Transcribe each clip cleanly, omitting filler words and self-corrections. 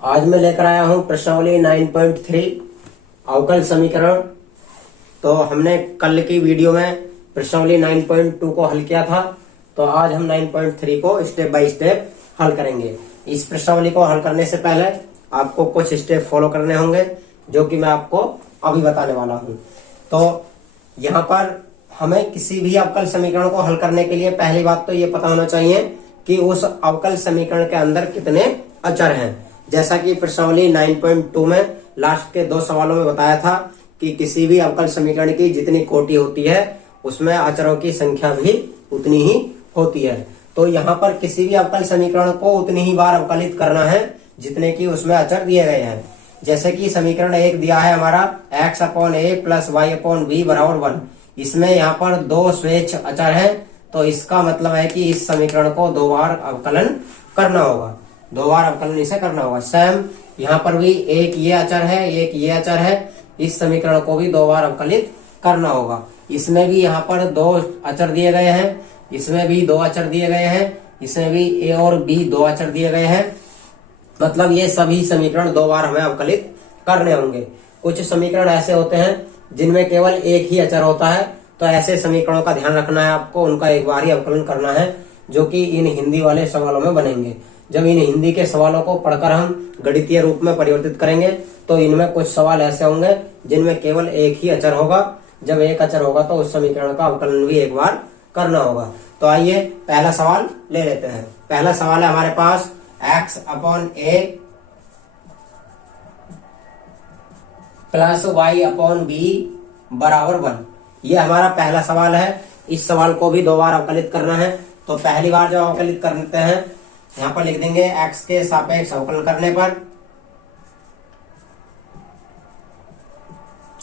आज मैं लेकर आया हूं प्रश्नावली 9.3 अवकल समीकरण। तो हमने कल की वीडियो में प्रश्नावली 9.2 को हल किया था, तो आज हम 9.3 को स्टेप बाय स्टेप हल करेंगे। इस प्रश्नावली को हल करने से पहले आपको कुछ स्टेप फॉलो करने होंगे, जो कि मैं आपको अभी बताने वाला हूं। तो यहाँ पर हमें किसी भी अवकल समीकरण को हल करने के लिए पहली बात तो ये पता होना चाहिए कि उस अवकल समीकरण के अंदर कितने अचर हैं। जैसा कि प्रश्नावली 9.2 में लास्ट के 2 सवालों में बताया था कि किसी भी अवकल समीकरण की जितनी कोटि होती है उसमें अचरों की संख्या भी उतनी ही होती है। तो यहाँ पर किसी भी अवकल समीकरण को उतनी ही बार अवकलित करना है जितने की उसमें अचर दिए गए हैं। जैसे कि समीकरण 1 दिया है हमारा x/a प्लस y/b बराबर 1। इसमें यहाँ पर 2 स्वेच्छ अचर हैं, तो इसका मतलब है कि इस समीकरण को 2 बार अवकलन करना होगा, 2 बार अवकलन इसे करना होगा। सेम यहाँ पर भी एक ये अचर है, एक ये अचर है, इस समीकरण को भी 2 बार अवकलित करना होगा। इसमें भी यहाँ पर 2 अचर दिए गए हैं, इसमें भी 2 अचर दिए गए हैं, इसमें भी a और b 2 अचर दिए गए हैं। मतलब ये सभी समीकरण 2 बार हमें अवकलित करने होंगे। कुछ समीकरण ऐसे होते हैं जिनमें केवल एक ही अचर होता है, तो ऐसे समीकरणों का ध्यान रखना है आपको, उनका एक बार ही अवकलन करना है, जो कि इन हिंदी वाले सवालों में बनेंगे। जब इन हिंदी के सवालों को पढ़कर हम गणितीय रूप में परिवर्तित करेंगे तो इनमें कुछ सवाल ऐसे होंगे जिनमें केवल एक ही अचर होगा। जब एक अचर होगा तो उस समीकरण का अवकलन भी एक बार करना होगा। तो आइए पहला सवाल ले लेते हैं। पहला सवाल है हमारे पास x/a प्लस y/b बराबर 1। ये हमारा पहला सवाल है। इस सवाल को भी 2 बार अवकलित करना है। तो पहली बार जब अवकलित करते हैं यहाँ पर लिख देंगे x के सापेक्ष अवकलन करने पर,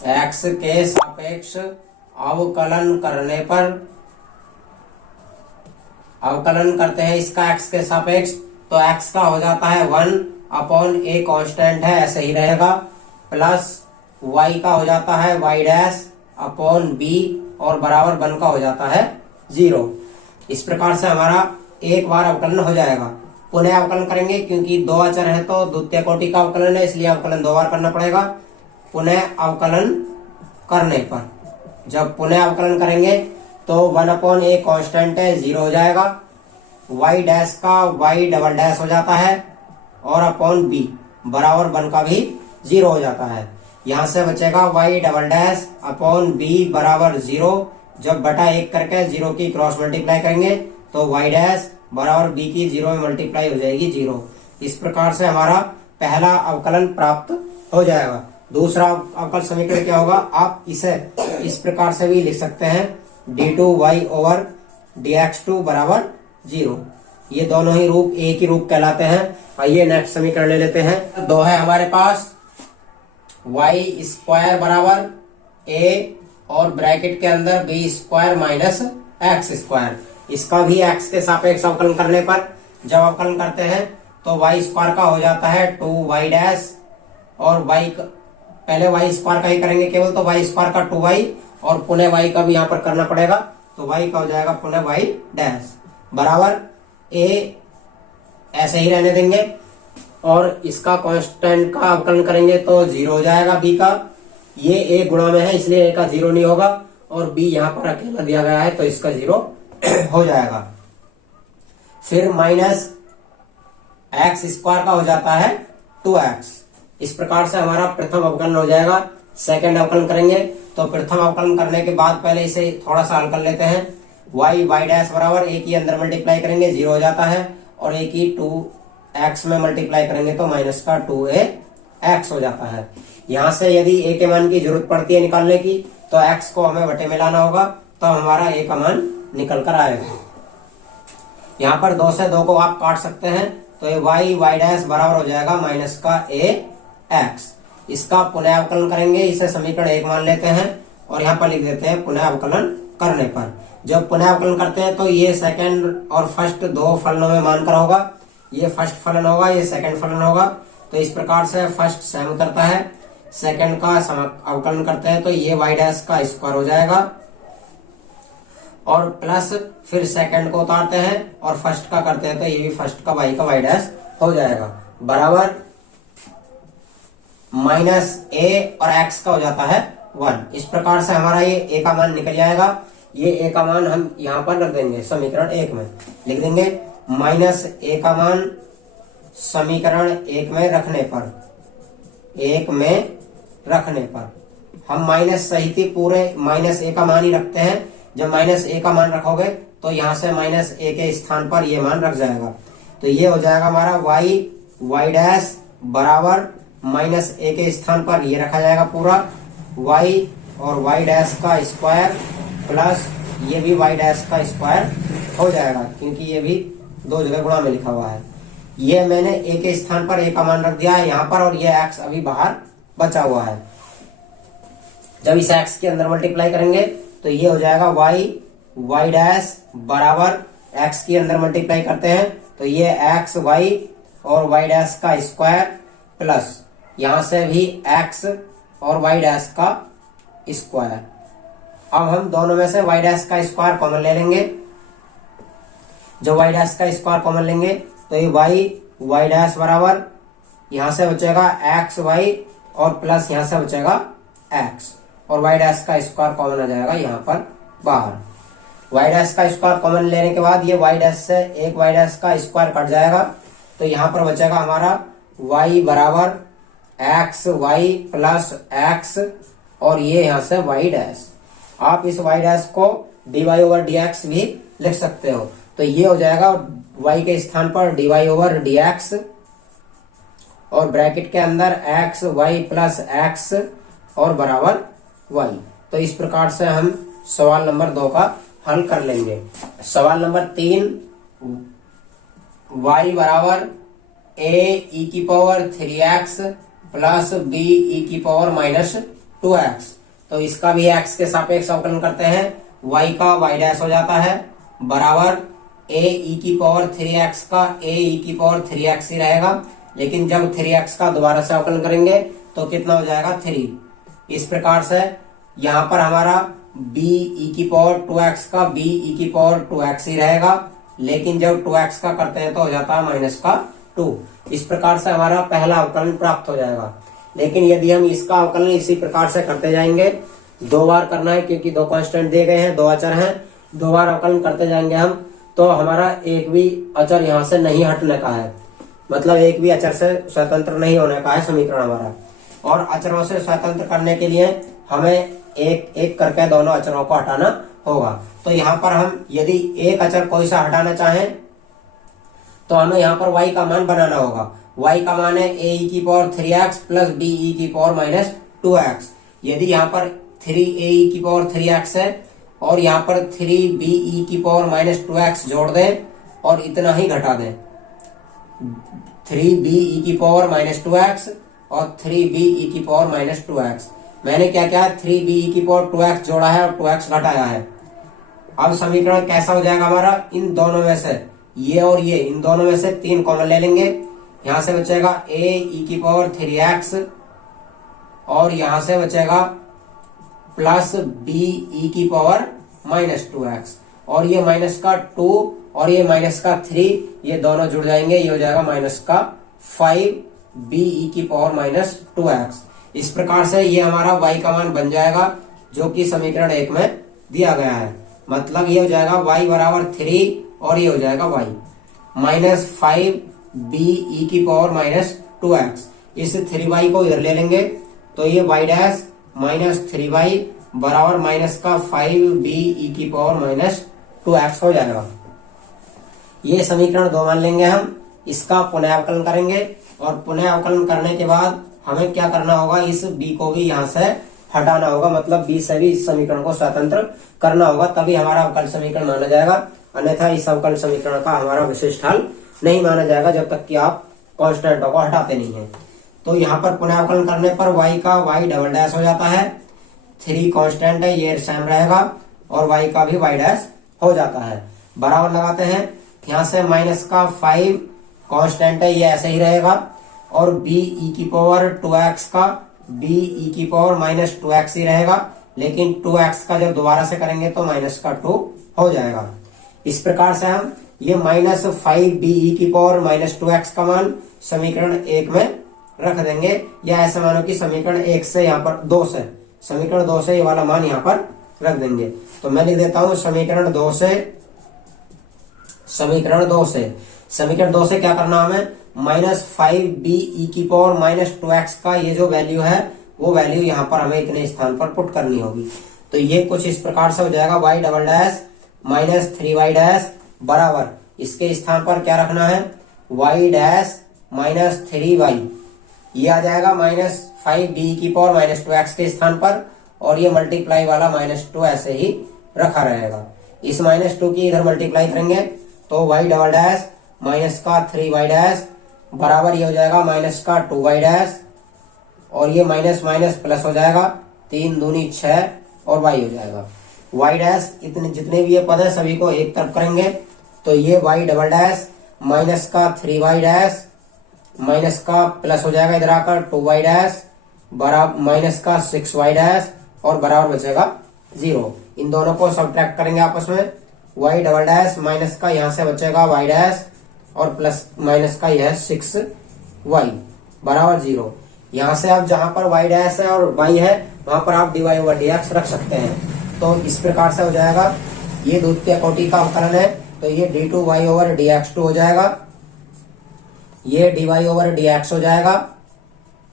x के सापेक्ष अवकलन करने पर अवकलन करते हैं इसका x के सापेक्ष, तो x का हो जाता है 1/a कांस्टेंट है, ऐसे ही रहेगा, प्लस y का हो जाता है y'/b और बराबर 1 का हो जाता है 0। इस प्रकार से हमारा एक बार अवकलन हो जाएगा। पुनः अवकलन करेंगे क्योंकि 2 अचर है तो द्वितीय कोटि का अवकलन है, इसलिए अवकलन 2 बार करना पड़ेगा। पुनः अवकलन करने पर जब पुनः अवकलन करेंगे तो 1/a कांस्टेंट है, 0 हो जाएगा, y डैश का y" हो जाता है और अपॉन b बराबर 1 का भी 0 हो जाता है। यहाँ से बचेगा y" अपॉन b बराबर 0। जब बटा 1 करके 0 की क्रॉस मल्टीप्लाई करेंगे तो y' बराबर b की 0 में मल्टीप्लाई हो जाएगी 0। इस प्रकार से हमारा पहला अवकलन प्राप्त हो जाएगा। दूसरा अवकल समीकरण क्या होगा, आप इसे इस प्रकार से भी लिख सकते हैं d2y/dx2 बराबर 0। ये दोनों ही रूप एक ही रूप कहलाते हैं। आइए नेक्स्ट समीकरण ले लेते हैं। 2 है हमारे पास y² बराबर a और ब्रैकेट के अंदर b² माइनस x²। इसका भी x के सापेक्ष अवकलन करने पर जब अवकलन करते हैं तो y² का हो जाता है 2y' और पहले y² का ही करेंगे केवल, तो y² का 2y और पुनः y का भी यहाँ पर करना पड़ेगा, तो y का हो जाएगा पुनः y' बराबर a, ऐसे ही रहने देंगे और इसका कांस्टेंट का अवकलन करेंगे तो 0 हो जाएगा b का। ये a गुणा में है इसलिए a का 0 नहीं होगा और b यहाँ पर अकेला दिया गया है तो इसका 0 हो जाएगा। फिर माइनस x² का हो जाता है 2x। इस प्रकार से हमारा प्रथम अवकलन हो जाएगा। सेकंड अवकलन करेंगे तो प्रथम अवकलन करने के बाद पहले इसे थोड़ा सा हल कर लेते हैं। y बराबर a की अंदर मल्टीप्लाई करेंगे 0 हो जाता है और a की 2x में मल्टीप्लाई करेंगे तो माइनस का 2ax हो जाता है। यहाँ से यदि a के मान की जरूरत पड़ती है निकालने की तो x को हमें बटे में लाना होगा, तो हमारा a का मान निकल कर आएगा। यहाँ पर 2 से 2 को आप काट सकते हैं तो ये y बराबर हो जाएगा माइनस का ax। इसका पुनः अवकलन करेंगे, इसे समीकरण 1 मान लेते हैं और यहाँ पर लिख देते हैं पुनः अवकलन करने पर। जब पुनः अवकलन करते हैं तो ये सेकंड और फर्स्ट 2 फलनों में मानकर होगा, ये फर्स्ट फलन होगा, ये सेकंड फलन होगा। तो इस प्रकार से फर्स्ट सेम उतरता है, सेकंड का अवकलन करते हैं तो ये y' का स्क्वायर हो जाएगा और प्लस फिर सेकंड को उतारते हैं और फर्स्ट का करते हैं तो ये भी फर्स्ट का y का y' हो जाएगा बराबर माइनस ए और एक्स का हो जाता है 1। इस प्रकार से हमारा ये ए का मान निकल जाएगा। ये ए का मान हम यहाँ पर रख देंगे समीकरण 1 में, लिख देंगे माइनस ए का मान समीकरण 1 में रखने पर, 1 में रखने पर हम माइनस सहित पूरे माइनस ए का मान ही रखते हैं। जब माइनस ए का मान रखोगे तो यहाँ से माइनस ए के स्थान पर ये मान रख जाएगा। तो ये हो जाएगा हमारा वाई डैश बराबर माइनस ए के स्थान पर ये रखा जाएगा पूरा वाई और वाई डैश का स्क्वायर प्लस ये भी वाई डैश का स्क्वायर हो जाएगा, क्योंकि ये भी दो जगह गुणा में लिखा हुआ है। ये मैंने ए के स्थान पर ए का मान रख दिया है यहाँ पर, और ये एक्स अभी बाहर बचा हुआ है। जब इस एक्स के अंदर मल्टीप्लाई करेंगे तो ये हो जाएगा वाई डैश बराबर एक्स के अंदर मल्टीप्लाई करते हैं तो ये एक्स वाई और वाई डैश का स्क्वायर प्लस यहां से भी एक्स और वाई डैश का स्क्वायर। अब हम दोनों में से वाई डैश का स्क्वायर कॉमन ले लेंगे। जब वाई डैश का स्क्वायर कॉमन लेंगे तो ये वाई डैश बराबर यहां से बचेगा एक्स वाई और प्लस यहां से बचेगा एक्स, और वाई डैश का स्क्वायर कॉमन आ जाएगा यहाँ पर बाहर। वाई डैश का स्क्वायर कॉमन लेने के बाद ये वाई डैश से एक वाई डैश का स्क्वायर कट जाएगा तो यहाँ पर बचेगा हमारा वाई बराबर एक्स वाई प्लस एक्स और ये यहाँ से वाई डैश। आप इस वाई डैश को dy ओवर dx भी लिख सकते हो। तो ये हो जाएगा y के स्थान पर dy ओवर dx और ब्रैकेट के अंदर एक्स वाई प्लस एक्स और बराबर y। तो इस प्रकार से हम सवाल नंबर 2 का हल कर लेंगे। सवाल नंबर 3, y बराबर a e की power 3x plus b e की पावर माइनस 2x। तो इसका भी x के सापेक्ष अवकलन करते हैं। y का y डैश हो जाता है बराबर a e की पावर 3x का a e की पावर 3x ही रहेगा, लेकिन जब 3x का दोबारा से अवकलन करेंगे तो कितना हो जाएगा 3। इस प्रकार से यहाँ पर हमारा b e की पावर 2x का b e की पावर 2x ही रहेगा, लेकिन जब 2x का करते हैं तो हो जाता है माइनस का 2। इस प्रकार से हमारा पहला अवकलन प्राप्त हो जाएगा। लेकिन यदि हम इसका अवकलन इसी प्रकार से करते जाएंगे, 2 बार करना है क्योंकि 2 कांस्टेंट दिए गए हैं, 2 अचर हैं, 2 बार अवकलन करते जाएंगे हम, तो हमारा एक भी अचर यहाँ से नहीं हटने का है, मतलब एक भी अचर से स्वतंत्र नहीं होने का है समीकरण हमारा। और अचरों से स्वतंत्र करने के लिए हमें एक एक करके दोनों अचरों को हटाना होगा। तो यहाँ पर हम यदि एक अचर कोई सा हटाना चाहें तो हमें यहाँ पर y का मान बनाना होगा। y का मान है a e की power 3x plus b e की पावर माइनस 2x। यदि यहाँ पर 3a e की पावर 3x है और यहाँ पर 3b e की पावर माइनस 2x जोड़ दें और इतना ही घटा दें, 3b e की पावर माइनस 2x और 3b e की पावर माइनस 2x। मैंने क्या किया, 3b e की पावर 2x जोड़ा है और 2x घटाया है। अब समीकरण कैसा हो जाएगा हमारा, इन दोनों में से ये और ये, इन दोनों में से 3 कॉमन ले लेंगे। यहां से बचेगा a e की पावर 3x और यहां से बचेगा प्लस b e की पावर माइनस 2x, और ये माइनस का 2 और ये माइनस का 3, ये दोनों जुड़ जाएंगे, ये हो जाएगा माइनस का 5 b e की पावर माइनस 2x। इस प्रकार से ये हमारा y का मान बन जाएगा जो कि समीकरण 1 में दिया गया है। मतलब ये हो जाएगा y बराबर 3 और ये हो जाएगा y माइनस 5 b e की पावर माइनस 2x। इस 3y को इधर ले लेंगे तो ये y डैश माइनस 3y बराबर माइनस का 5 b e की पावर माइनस 2x हो जाएगा। ये समीकरण 2 मान लेंगे हम, इसका पुनः अवकलन करेंगे और पुनः अवकलन करने के बाद हमें क्या करना होगा, इस b को भी यहाँ से हटाना होगा, मतलब b से भी इस समीकरण को स्वतंत्र करना होगा, तभी हमारा अवकल समीकरण माना जाएगा। अन्यथा इस अवकल समीकरण का हमारा विशिष्ट हल नहीं माना जाएगा जब तक कि आप कांस्टेंटों को हटाते नहीं हैं। तो यहाँ पर पुनः अवकलन करने पर y का y डबल डैश हो जाता है, 3 कांस्टेंट है ये सेम रहेगा, और y का भी y डैश हो जाता है। बराबर लगाते हैं, यहाँ से माइनस का 5 कांस्टेंट है ये ऐसे ही रहेगा, और b e की पावर 2x का b e की पावर माइनस 2x ही रहेगा, लेकिन 2x का जब दोबारा से करेंगे तो माइनस का 2 हो जाएगा। इस प्रकार से हम ये माइनस 5 b e की पावर माइनस 2x का मान समीकरण 1 में रख देंगे, या ऐसे मानो कि समीकरण 1 से यहाँ पर 2 से, समीकरण 2 से ये वाला मान यहाँ पर रख देंगे। तो मैं लिख देता हूं समीकरण 2 से क्या करना हमें, -5b e⁻² का ये जो वैल्यू है वो वैल्यू यहाँ पर हमें इतने स्थान पर पुट करनी होगी। तो ये कुछ इस प्रकार से हो जाएगा, y double dash -3y dash बराबर, इसके स्थान पर क्या रखना है, y डैश -3y, ये आ जाएगा -5b e⁻² के स्थान पर, और ये मल्टीप्लाई वाला -2 ऐसे ही रखा रहेगा। इस -2 की इधर मल्टीप्लाई करेंगे तो y double dash -3y dash बराबर ये हो जाएगा -2y डैश, और ये माइनस माइनस प्लस हो जाएगा, 3 दूनी 6 और y हो जाएगा। y डैश इतने जितने भी ये पद है सभी को एक तरफ करेंगे तो ये y double dash -3y dash minus का प्लस हो जाएगा इधर आकर 2y डैश बराबर -6y डैश और बराबर बचेगा 0। इन दोनों को सब्ट्रैक्ट करेंगे आपस में, y डबल डैश माइनस का यहाँ से बचेगा y डैश और प्लस माइनस का यह 6y बराबर 0। यहाँ से आप जहां पर y डैश है और y है वहां पर आप dy/dx रख सकते हैं। तो इस प्रकार से हो जाएगा, ये द्वितीय कोटि का अवकलन है तो ये d2y/dx2 हो जाएगा, ये dy/dx हो जाएगा,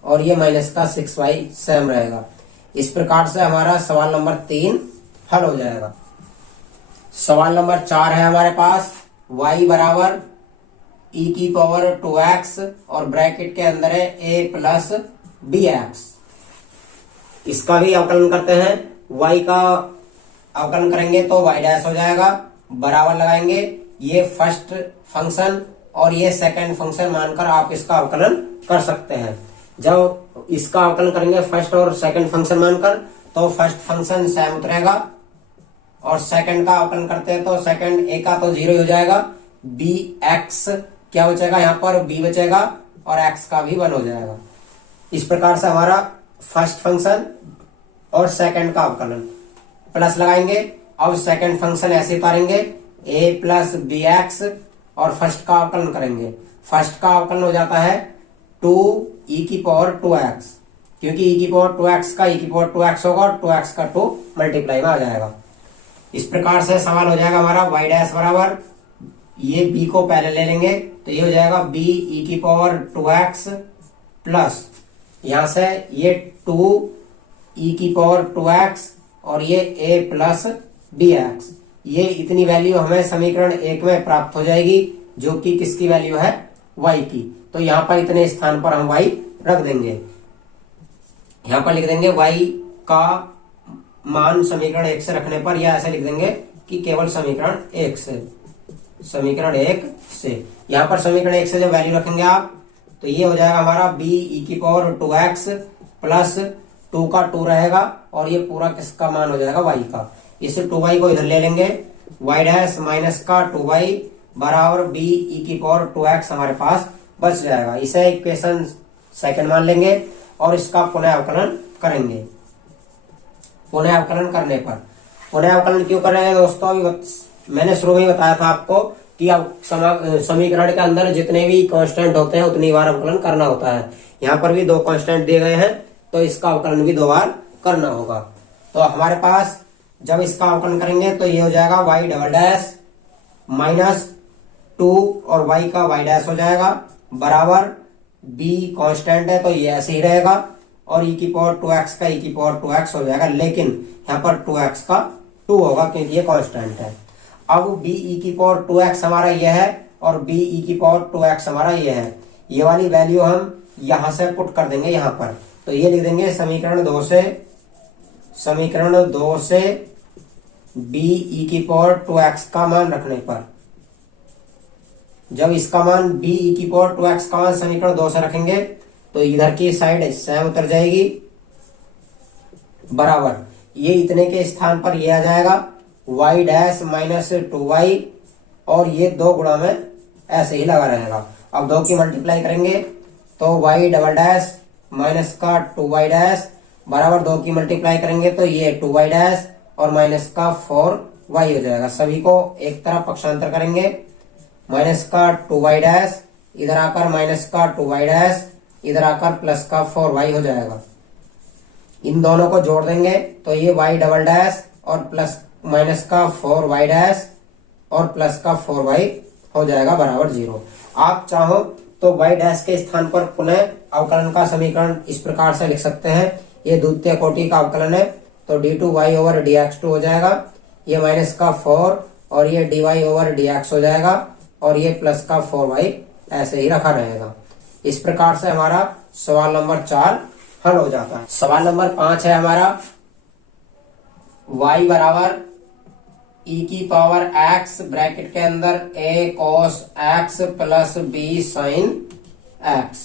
और ये -6y सेम रहेगा। इस प्रकार से हमारा सवाल नंबर 3 हल हो जाएगा। सवाल नंबर 4 है हमारे पास, y बराबर e⁻²x और ब्रैकेट के अंदर है a + bx। इसका भी अवकलन करते हैं। y का अवकलन करेंगे तो y डैश हो जाएगा, बराबर लगाएंगे, ये फर्स्ट फंक्शन और ये सेकंड फंक्शन मानकर आप इसका अवकलन कर सकते हैं। जब इसका अवकलन करेंगे फर्स्ट और सेकंड फंक्शन मानकर तो फर्स्ट फंक्शन सेम उतरेगा, और सेकंड का अवकलन करते हैं तो सेकंड a का तो 0 हो जाएगा, bx क्या बचेगा, यहाँ पर b बचेगा और x का भी 1 हो जाएगा। इस प्रकार से हमारा फर्स्ट फंक्शन और सेकंड का अवकलन प्लस लगाएंगे। अब सेकंड फंक्शन ऐसे उतारेंगे a + bx और फर्स्ट का अवकलन करेंगे। फर्स्ट का अवकलन हो जाता है 2e⁻²x, क्योंकि e⁻²x का e⁻²x होगा और 2x का 2 मल्टीप्लाई में आ जाएगा। इस प्रकार से सवाल हो जाएगा हमारा y डैश बराबर, ये b को पहले ले लेंगे तो ये हो जाएगा b e⁻²x प्लस यहां से ये 2e⁻²x और ये a + bx, ये इतनी वैल्यू हमें समीकरण 1 में प्राप्त हो जाएगी जो कि किसकी वैल्यू है, y की। तो यहाँ पर इतने स्थान पर हम y रख देंगे, यहाँ पर लिख देंगे y का मान समीकरण 1 से रखने पर, या ऐसे लिख देंगे कि केवल समीकरण 1 से यहाँ पर समीकरण 1 से जब वैल्यू रखेंगे आप तो ये हो जाएगा हमारा b e⁻²x प्लस 2 का 2 रहेगा, और ये पूरा किसका मान हो जाएगा, y का। इस 2y को इधर ले लेंगे, y डैश -2y बराबर b e⁻²x हमारे पास बच जाएगा। इसे इक्वेशन सेकंड मान लेंगे और इसका पुनः अवकलन करेंगे। पुनः अवकलन करने पर, पुनः अवकलन क्यों कर रहे हैं दोस्तों, अभी मैंने शुरू में बताया था आपको कि अब समीकरण के अंदर जितने भी कांस्टेंट होते हैं उतनी बार अवकलन करना होता है। यहाँ पर भी 2 कांस्टेंट दिए गए हैं तो इसका अवकलन भी 2 बार करना होगा। तो हमारे पास जब इसका अवकलन करेंगे तो ये हो जाएगा y डबल डैश -2 और y का y डैश हो जाएगा बराबर, b कांस्टेंट है तो ये ऐसे ही रहेगा, और e⁻²x का e⁻²x हो जाएगा, लेकिन यहाँ पर 2x का 2 होगा क्योंकि ये कांस्टेंट है। अब b e⁻²x हमारा ये है और b e⁻²x हमारा ये है, ये वाली वैल्यू हम यहां से पुट कर देंगे यहाँ पर। तो ये लिख देंगे समीकरण 2 से b e⁻²x का मान रखने पर, जब इसका मान b e⁻²x का मान समीकरण 2 से रखेंगे तो इधर की साइड सेम उतर जाएगी, बराबर ये इतने के स्थान पर ये आ जाएगा y डैश -2y, और ये 2 गुणा में ऐसे ही लगा रहेगा। अब 2 की मल्टीप्लाई करेंगे तो y double dash -2y dash बराबर 2 की मल्टीप्लाई करेंगे तो ये 2y डैश और -4y हो जाएगा। सभी को एक तरफ पक्षांतर करेंगे, -2y डैश इधर आकर -2y डैश इधर आकर प्लस का 4y हो जाएगा। इन दोनों को जोड़ देंगे तो ये y डबल डैश और प्लस माइनस का 4y डैश और प्लस का 4y हो जाएगा बराबर 0। आप चाहो तो y डैश के स्थान पर पुनः अवकलन का समीकरण इस प्रकार से लिख सकते हैं। ये द्वितीय कोटि का अवकलन है तो d2y ओवर dx2 हो जाएगा, ये माइनस का 4 और ये dy ओवर dx हो जाएगा और ये प्लस का 4y ऐसे ही रखा रहेगा। इस प्रकार से हमारा सवाल नंबर 4 हल हो जाता है। सवाल नंबर 5 है हमारा y बराबर e की पावर x ब्रैकेट के अंदर a cos x plus b sin x।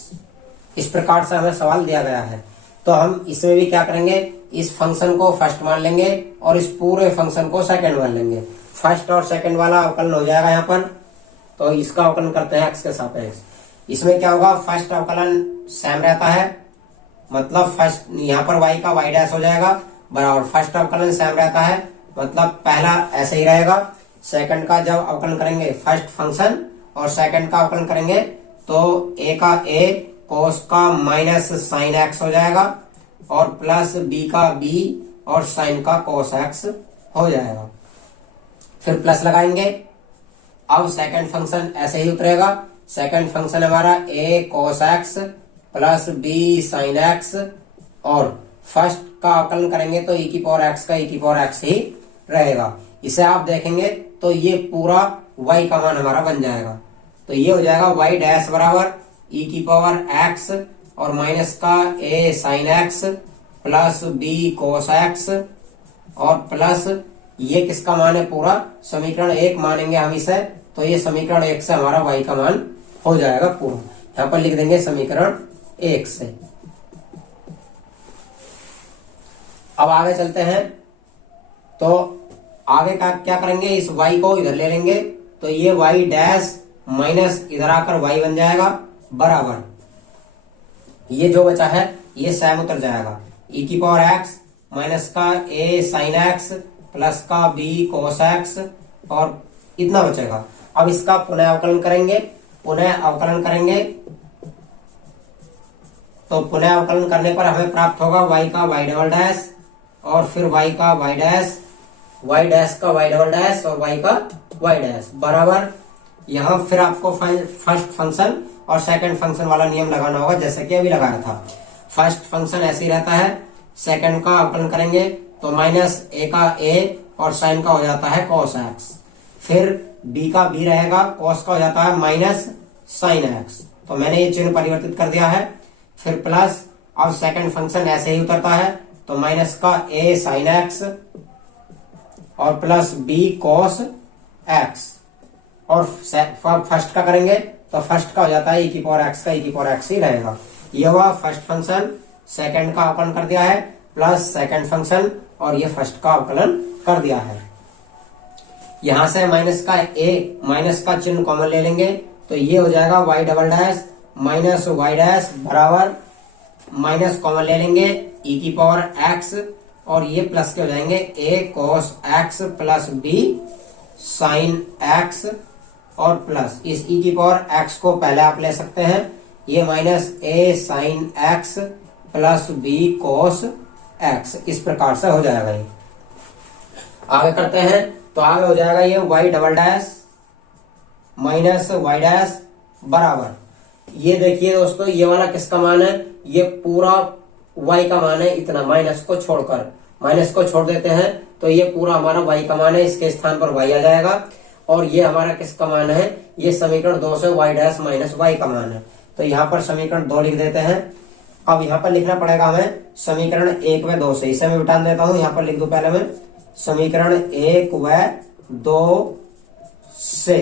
इस प्रकार से हमें सवाल दिया गया है तो हम इसमें भी क्या करेंगे, इस फंक्शन को फर्स्ट मान लेंगे और इस पूरे फंक्शन को सेकंड मान लेंगे। फर्स्ट और सेकंड वाला अवकलन हो जाएगा यहाँ पर, तो इसका अवकलन करते हैं x के सापेक्ष। इसमें क्या होगा, फर्स्ट अवकलन सेम रहता है, मतलब फर्स्ट यहाँ पर y का y डैश हो जाएगा बराबर फर्स्ट अवकलन सेम रहता है, मतलब पहला ऐसे ही रहेगा। सेकंड का जब अवकलन करेंगे फर्स्ट फंक्शन और सेकंड का अवकलन करेंगे तो a का a cos का माइनस साइन x हो जाएगा और प्लस b का b और साइन का cos x हो जाएगा। फिर प्लस लगाएंगे, अब सेकंड फंक्शन ऐसे ही उतरेगा। सेकंड फंक्शन हमारा a cos x plus b sin x और फर्स्ट का अवकलन करेंगे तो e की पावर x का e की पावर x ही रहेगा। इसे आप देखेंगे तो ये पूरा y का मान हमारा बन जाएगा। तो ये हो जाएगा y डैश बराबर e की पावर x और माइनस का a sin x plus b cos x और प्लस ये किसका मान है, पूरा समीकरण 1 मानेंगे हम इसे, तो ये समीकरण 1 से हमारा y का मान हो जाएगा पूरा। यहाँ पर लिख देंगे समीकरण 1 से। अब आगे चलते हैं तो आगे का क्या करेंगे, इस y को इधर ले लेंगे तो ये y डैश माइनस इधर आकर y बन जाएगा बराबर ये जो बचा है ये सेम उतर जाएगा e की पावर x माइनस का a sin x प्लस का b cos x और इतना बचेगा। अब इसका पुनः अवकलन करेंगे, तो पुनः अवकलन करने पर हमें प्राप्त होगा y का y डबल डैश और फिर y का y डैश, y डैश का y डबल डैश और y का y डैश बराबर। यहाँ फिर आपको फर्स्ट फंक्शन और सेकंड फंक्शन वाला नियम लगाना होगा जैसे कि अभी लगाया था। फर्स्ट फंक्शन ऐसे ही रहता है, सेकंड का अवकलन करेंगे तो माइनस a का a और साइन का हो जाता है cos x, फिर b का b रहेगा, cos का हो जाता है माइनस साइन x, तो मैंने ये चिन्ह परिवर्तित कर दिया है। फिर प्लस, अब सेकंड फंक्शन ऐसे ही उतरता है तो माइनस का a साइन x और प्लस b cos x और फर्स्ट का करेंगे तो फर्स्ट का हो जाता है e की पावर x का e की पावर x ही रहेगा। ये हुआ फर्स्ट फंक्शन, सेकंड का अवकलन कर दिया है प्लस सेकंड फंक्शन और ये फर्स्ट का अवकलन कर दिया है। यहां से माइनस का चिन्ह कॉमन ले लेंगे तो ये हो जाएगा y double dash minus y dash बराबर माइनस कॉमन ले लेंगे e की पावर x और ये प्लस के हो जाएंगे a cos x plus b sin x और प्लस इस e की पावर x को पहले आप ले सकते हैं, ये minus a sin x plus b cos x इस प्रकार से हो जाएगा। ये आगे करते हैं तो आगे हो जाएगा ये y double dash minus y dash बराबर, ये देखिए दोस्तों ये वाला किसका मान है, ये पूरा y का मान है इतना, माइनस को छोड़ देते हैं तो ये पूरा हमारा y का मान है, इसके स्थान पर y आ जाएगा और ये हमारा किसका मान है, ये समीकरण 2 से y डैश माइनस y का मान है, तो यहाँ पर समीकरण 2 लिख देते हैं। अब यहाँ पर लिखना पड़ेगा हमें समीकरण 1 व 2 से, इसे मैं मिटा देता हूँ, यहाँ पर लिख दूं पहले मैं समीकरण 1 व 2 से।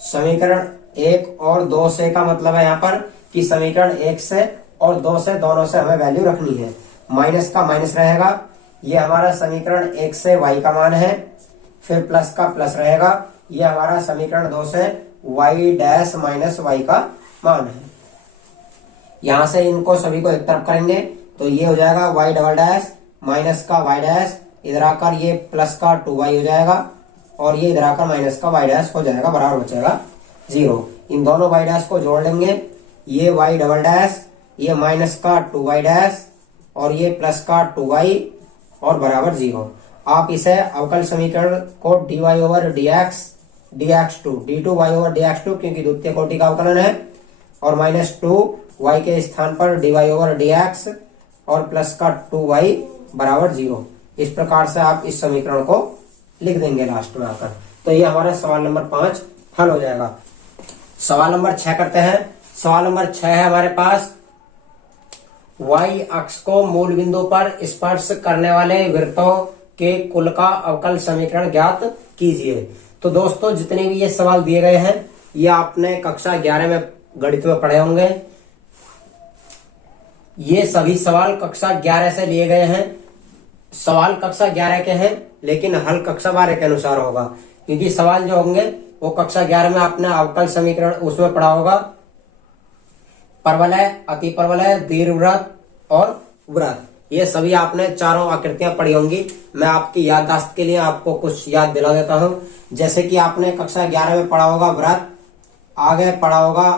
समीकरण 1 और 2 से का मतलब है यहाँ पर कि समीकरण 1 से और 2 से दोनों से हमें वैल्यू रखनी है, माइनस का माइनस रहेगा, ये हमारा समीकरण 1 से y का मान है, फिर प्लस का प्लस रहेगा, ये हमारा समीकरण 2 से y डैश माइनस y का मान है। यहां से इनको सभी को एक तरफ करेंगे तो ये हो जाएगा y डबल डैश माइनस का y डैश, इधर आकर ये प्लस का 2y हो जाएगा और ये इधर आकर माइनस का y डैश हो जाएगा बराबर बचेगा 0। इन दोनों y डैश को जोड़ लेंगे, ये y डबल डैश ये माइनस का 2y डैश और ये प्लस का 2y और बराबर 0। आप इसे अवकल समीकरण को dy over dx dx2 d2y over dx2 क्योंकि द्वितीय कोटि का अवकलन है और माइनस 2y के स्थान पर dy ओवर dx और प्लस का 2y बराबर 0। इस प्रकार से आप इस समीकरण को लिख देंगे लास्ट में आकर। तो ये हमारा सवाल नंबर 5 हल हो जाएगा। सवाल नंबर 6 करते हैं। सवाल नंबर 6 है हमारे पास, y अक्ष को मूल बिंदु पर स्पर्श करने वाले वृत्तों के कुल का अवकल समीकरण ज्ञात कीजिए। तो दोस्तों जितने भी ये सवाल दिए गए हैं ये आपने कक्षा 11 में गणित में पढ़े होंगे। ये सभी सवाल कक्षा 11 से लिए गए हैं। सवाल कक्षा 11 के हैं लेकिन हल कक्षा 12 के अनुसार होगा, क्योंकि सवाल जो होंगे वो कक्षा 11 में आपने अवकल समीकरण उसमें पढ़ा होगा, परवलय, अतिपरवलय, दीर्घवृत्त और वृत्त। ये सभी आपने चारों आकृतियां पढ़ी होंगी। मैं आपकी याददाश्त के लिए आपको कुछ याद दिला देता हूं। जैसे कि आपने कक्षा 11 में पढ़ा होगा वृत्त, आगे पढ़ा होगा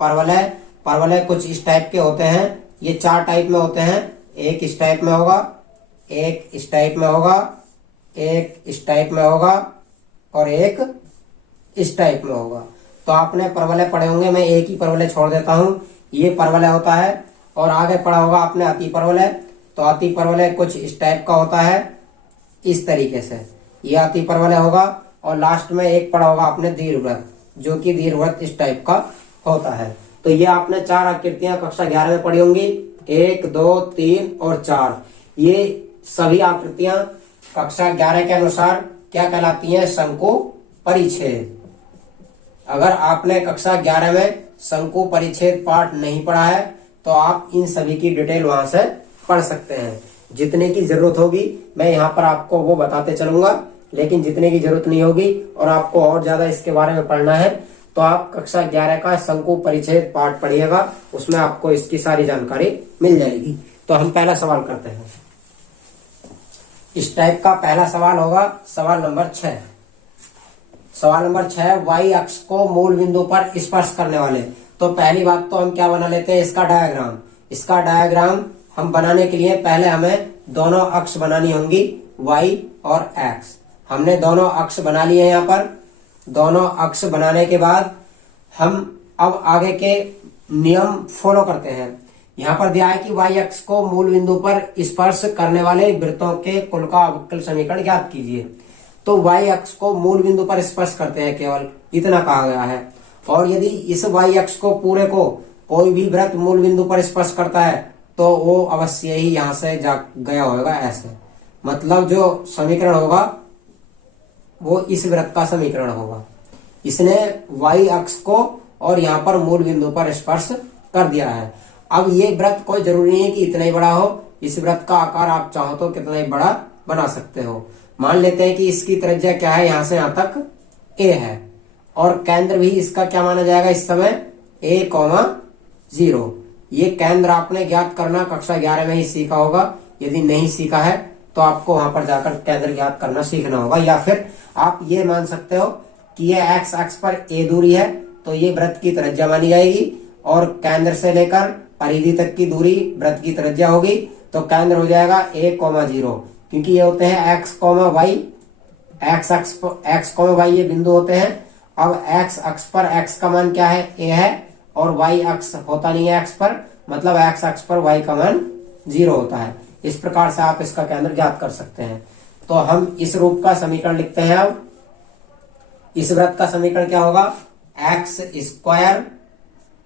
परवलय। परवलय कुछ इस टाइप के होते हैं, ये 4 टाइप में होते हैं। एक इस टाइप में होगा, एक इस टाइप में होगा, एक इस टाइप में होगा और एक इस टाइप में होगा। तो आपने परवलय पढ़े होंगे, मैं एक ही परवलय छोड़ देता हूं। ये परवलय होता है। और आगे पढ़ा होगा आपने अति परवलय। तो अति परवलय कुछ इस टाइप का होता है, इस तरीके से ये अति परवलय होगा। और लास्ट में एक पढ़ा होगा आपने दीर्घवृत्त, जो कि दीर्घवृत्त इस टाइप का होता है। तो ये आपने 4 आकृतियां कक्षा 11 में पढ़ी होंगी, 1, 2, 3 और 4। ये सभी आकृतियां कक्षा 11 के अनुसार क्या कहलाती हैं? शंकु परिच्छेद। अगर आपने कक्षा 11 में शंकु परिच्छेद पाठ नहीं पढ़ा है तो आप इन सभी की डिटेल वहां से पढ़ सकते हैं। जितने की जरूरत होगी मैं यहाँ पर आपको वो बताते चलूंगा, लेकिन जितने की जरूरत नहीं होगी और आपको और ज्यादा इसके बारे में पढ़ना है तो आप कक्षा 11 का शंकु परिच्छेद पाठ पढ़िएगा, उसमें आपको इसकी सारी जानकारी मिल जाएगी। तो हम पहला सवाल करते हैं। इस टाइप का पहला सवाल होगा सवाल नंबर 6। सवाल नंबर 6, y अक्ष को मूल बिंदु पर स्पर्श करने वाले। तो पहली बात तो हम क्या बना लेते हैं? इसका डायग्राम। इसका डायग्राम हम बनाने के लिए पहले हमें दोनों अक्ष बनानी होंगी, y और x। हमने दोनों अक्ष बना लिए यहाँ पर। दोनों अक्ष बनाने के बाद हम अब आगे के नियम फॉलो करते हैं। यहाँ पर दिया है कि y अक्ष को मूल बिंदु पर स्पर्श करने वाले वृत्तों के कुल का अवकल समीकरण ज्ञात कीजिए। तो y अक्ष को मूल बिंदु पर स्पर्श करते हैं, केवल इतना कहा गया है। और यदि इस y अक्ष को पूरे को कोई भी वृत्त मूल बिंदु पर स्पर्श करता है तो वो अवश्य ही यहाँ से जा गया होगा ऐसे। मतलब जो समीकरण होगा वो इस वृत्त का समीकरण होगा। इसने y अक्ष को और यहाँ पर मूल बिंदु पर स्पर्श कर दिया है। अब ये वृत्त कोई जरूरी नहीं है कि इतना ही बड़ा हो। इस वृत्त का आकार आप चाहो तो कितना ही बड़ा बना सकते हो। मान लेते हैं कि इसकी त्रिज्या क्या है, यहाँ से यहाँ तक a है और केंद्र भी इसका क्या माना जाएगा इस समय? a,0। ये केंद्र आपने ज्ञात करना कक्षा 11 में ही सीखा होगा। यदि नहीं सीखा है तो आपको वहां पर जाकर केंद्र ज्ञात करना सीखना होगा। या फिर आप ये मान सकते हो कि ये x अक्ष पर a दूरी है तो ये वृत्त की त्रिज्या मानी जाएगी और केंद्र से लेकर परिधि तक की दूरी वृत्त की त्रिज्या होगी। तो केंद्र हो जाएगा a,0, क्योंकि ये होते हैं x, y। x अक्ष पर y ये बिंदु होते हैं। अब x अक्ष पर x का मान क्या है? a है और y अक्ष होता नहीं है x पर, मतलब x अक्ष पर y का मान 0 होता है। इस प्रकार से आप इसका केंद्र ज्ञात कर सकते हैं। तो हम इस रूप का समीकरण लिखते हैं। अब इस वृत्त का समीकरण क्या होगा? x²।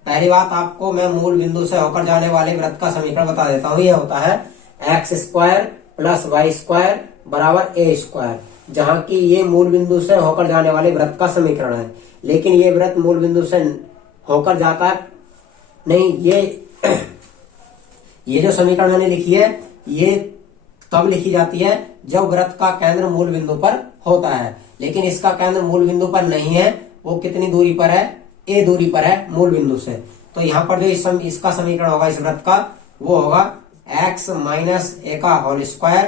पहली बात आपको मैं मूल बिंदु से होकर जाने वाले वृत्त का समीकरण बता देता हूं। यह होता है x² + y² बराबर a², जहां की ये मूल बिंदु से होकर जाने वाले वृत्त का समीकरण है। लेकिन ये वृत्त मूल बिंदु से होकर जाता नहीं। ये जो समीकरण मैंने लिखी है ये तब लिखी जाती है जब वृत्त का केंद्र मूल बिंदु पर होता है। लेकिन इसका केंद्र मूल बिंदु पर नहीं है। वो कितनी दूरी पर है? a दूरी पर है मूल बिंदु से। तो यहाँ पर जो इसका समीकरण होगा इस वृत्त का, वो होगा x - a का होल स्क्वायर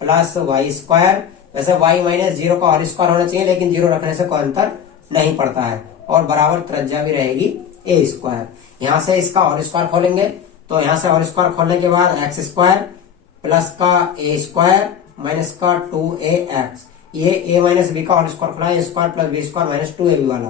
प्लस y²। वैसे y - 0 का होल स्क्वायर होना चाहिए, लेकिन 0 रखने से कोई अंतर नहीं पड़ता है और बराबर त्रिज्या भी रहेगी a²। यहाँ से इसका होल स्क्वायर खोलेंगे तो यहाँ से होल स्क्वायर खोलने के बाद एक्स स्क्वायर प्लस का ए स्क्वायर माइनस का 2ax, ये a माइनस बी का होल स्क्वायर खुला है, square plus B square minus 2ab वाला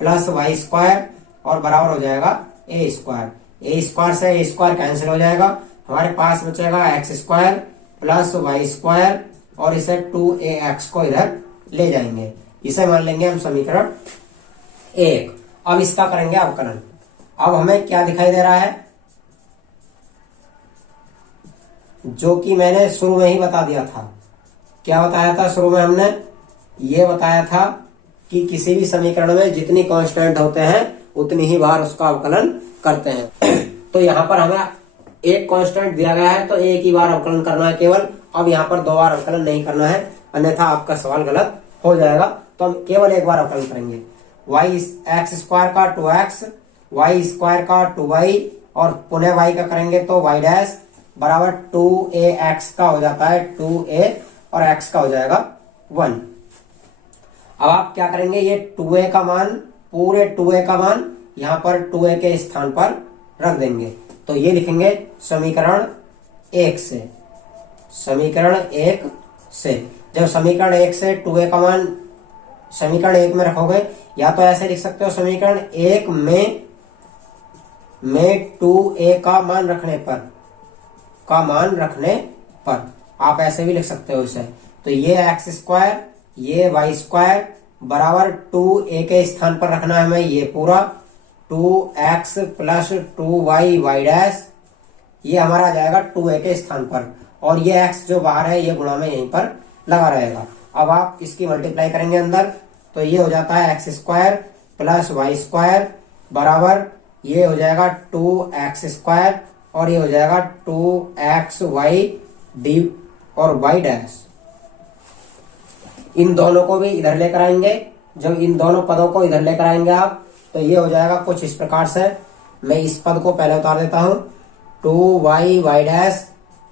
प्लस वाई स्क्वायर और बराबर हो जाएगा ए स्क्वायर। ए स्क्वायर से ए स्क्वायर कैंसिल हो जाएगा, हमारे पास बचेगा X square plus Y square और इसे 2ax को इधर ले जाएंगे। इसे मान लेंगे हम समीकरण 1। अब इसका करेंगे अवकलन। अब हमें क्या दिखाई दे रहा है, जो कि मैंने शुरू में ही बता दिया था। क्या बताया था शुरू में हमने? ये बताया था कि किसी भी समीकरण में जितनी कांस्टेंट होते हैं उतनी ही बार उसका अवकलन करते हैं। तो यहाँ पर हमें एक कांस्टेंट दिया गया है तो एक ही बार अवकलन करना है केवल। अब यहाँ पर 2 बार अवकलन नहीं करना है, अन्यथा आपका सवाल गलत हो जाएगा। तो हम केवल एक बार अवकलन करेंगे। वाई एक्स स्क्वायर का 2x, वाई स्क्वायर का 2y और पुनः y का करेंगे तो y डैश बराबर 2ax का हो जाता है 2a और x का हो जाएगा 1। अब आप क्या करेंगे, ये 2a का मान, पूरे 2a का मान यहाँ पर 2a के स्थान पर रख देंगे। तो ये लिखेंगे समीकरण 1 से, समीकरण 1 से। जब समीकरण 1 से 2a का मान समीकरण 1 में रखोगे, या तो ऐसे लिख सकते हो समीकरण 1 में 2a का मान रखने पर आप ऐसे भी लिख सकते हो इसे। तो ये एक्स स्क्वायर, ये वाई स्क्वायर बराबर 2a के स्थान पर रखना है हमें, ये पूरा 2x plus 2y Y dash, ये हमारा आ जाएगा 2a के स्थान पर, और ये x जो बाहर है ये गुणा में यहीं पर लगा रहेगा। अब आप इसकी मल्टीप्लाई करेंगे अंदर, तो ये हो जाता है X square plus Y square बराबर, ये हो जाएगा 2x स्क्वायर और ये हो जाएगा 2xy डी और y डैश। इन दोनों को भी इधर लेकर आएंगे। जब इन दोनों पदों को इधर लेकर आएंगे आप, तो ये हो जाएगा कुछ इस प्रकार से। मैं इस पद को पहले उतार देता हूं, 2y Y dash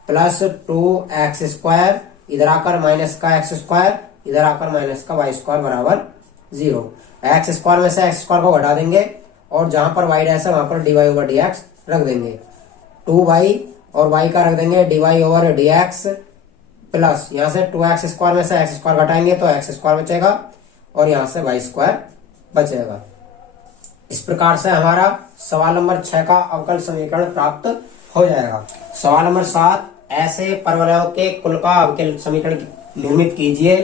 plus 2x square, इधर आकर माइनस का एक्स स्क्वायर, इधर आकर माइनस का वाई स्क्वायर बराबर 0। एक्स स्क्वायर में से एक्स स्क्वायर को घटा देंगे और जहां पर वाई डैश है वहां पर dy ओवर dx रख देंगे। 2y और y का रख देंगे dy ओवर dx प्लस यहां से 2x स्क्वायर में से एक्स स्क्वायर घटाएंगे तो एक्स स्क्वायर बचेगा और यहां से वाई स्क्वायर बचेगा। इस प्रकार से हमारा सवाल नंबर 6 का अवकल समीकरण प्राप्त हो जाएगा। सवाल नंबर 7, ऐसे परवलयों के कुल का अवकल समीकरण निर्मित कीजिए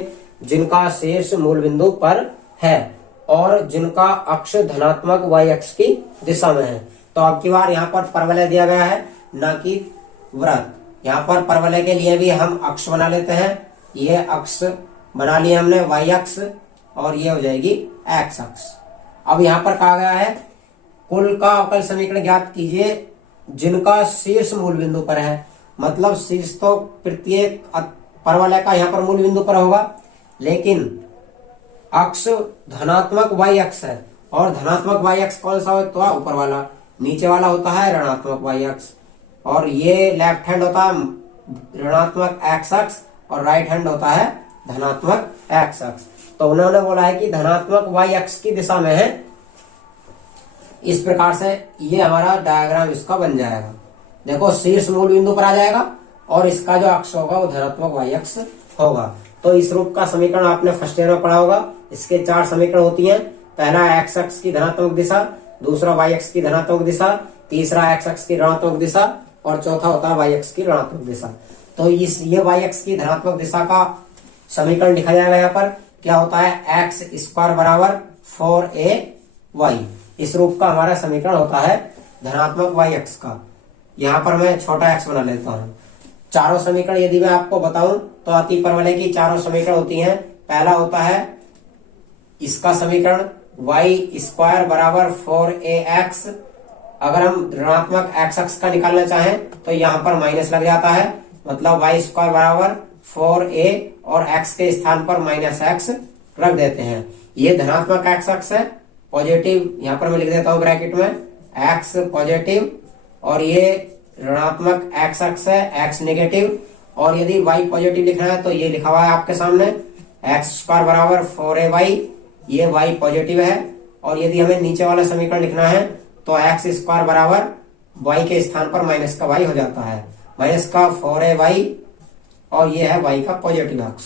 जिनका शीर्ष मूल बिंदु पर है और जिनका अक्ष धनात्मक y अक्ष की दिशा में है। तो अब की बार यहाँ पर परवलय दिया गया है, ना कि वृत्त। यहाँ पर परवलय के लिए भी हम अक्ष बना लेते हैं। ये अक्ष बना लिया हमने y अक्ष और ये हो जाएगी x अक्ष। अब यहाँ पर कहा गया है कुल का अवकल समीकरण ज्ञात कीजिए जिनका शीर्ष मूल बिंदु पर है। मतलब शीर्ष तो प्रत्येक परवलय का यहाँ पर मूल बिंदु पर होगा, लेकिन अक्ष धनात्मक y अक्ष है और धनात्मक y अक्ष कौन सा होता है? ऊपर वाला। नीचे वाला होता है ऋणात्मक y अक्ष, और ये लेफ्ट हैंड होता है ऋणात्मक x अक्ष और राइट हैंड होता है धनात्मक x अक्ष। तो उन्होंने बोला है कि धनात्मक y अक्ष की दिशा में है। इस प्रकार से ये हमारा डायग्राम इसका बन जाएगा। देखो शीर्ष मूल बिंदु पर आ जाएगा और इसका जो अक्ष होगा वो धनात्मक y अक्ष होगा। तो इस रूप का समीकरण आपने फर्स्ट ईयर में पढ़ा होगा। इसके 4 समीकरण होती हैं। पहला x अक्ष की धनात्मक दिशा, दूसरा y अक्ष की धनात्मक दिशा, तीसरा x अक्ष की ऋणात्मक दिशा और चौथा होता है y अक्ष की ऋणात्मक दिशा। तो ये y अक्ष की धनात्मक दिशा का समीकरण लिखा जाएगा। यहाँ पर क्या होता है, x स्क्वायर बराबर 4ay। इस रूप का हमारा समीकरण होता है धनात्मक y अक्ष का। यहाँ पर मैं छोटा x बना लेता हूँ। चारों समीकरण यदि मैं आपको बताऊं तो अति परवलय की चारों समीकरण होती हैं। पहला होता है इसका समीकरण y स्क्वायर बराबर 4ax। अगर हम ऋणात्मक x अक्ष का निकालना चाहें तो यहाँ पर माइनस लग जाता है, मतलब y स्क्वायर बराबर 4a और x के स्थान पर माइनस x रख देते हैं। ये धनात्मक x अक्ष है, पॉजिटिव यहाँ पर मैं लिख देता हूँ ब्रैकेट में x पॉजिटिव, और ये ऋणात्मक x अक्ष है x नेगेटिव। और यदि y पॉजिटिव लिखना है तो ये लिखा हुआ है आपके सामने x स्क्वायर बराबर 4ay, ये y पॉजिटिव है। और यदि हमें नीचे वाला समीकरण लिखना है तो x स्क्वायर बराबर y के स्थान पर माइनस का y हो जाता है, माइनस का 4ay और ये है y का पॉजिटिव अक्ष।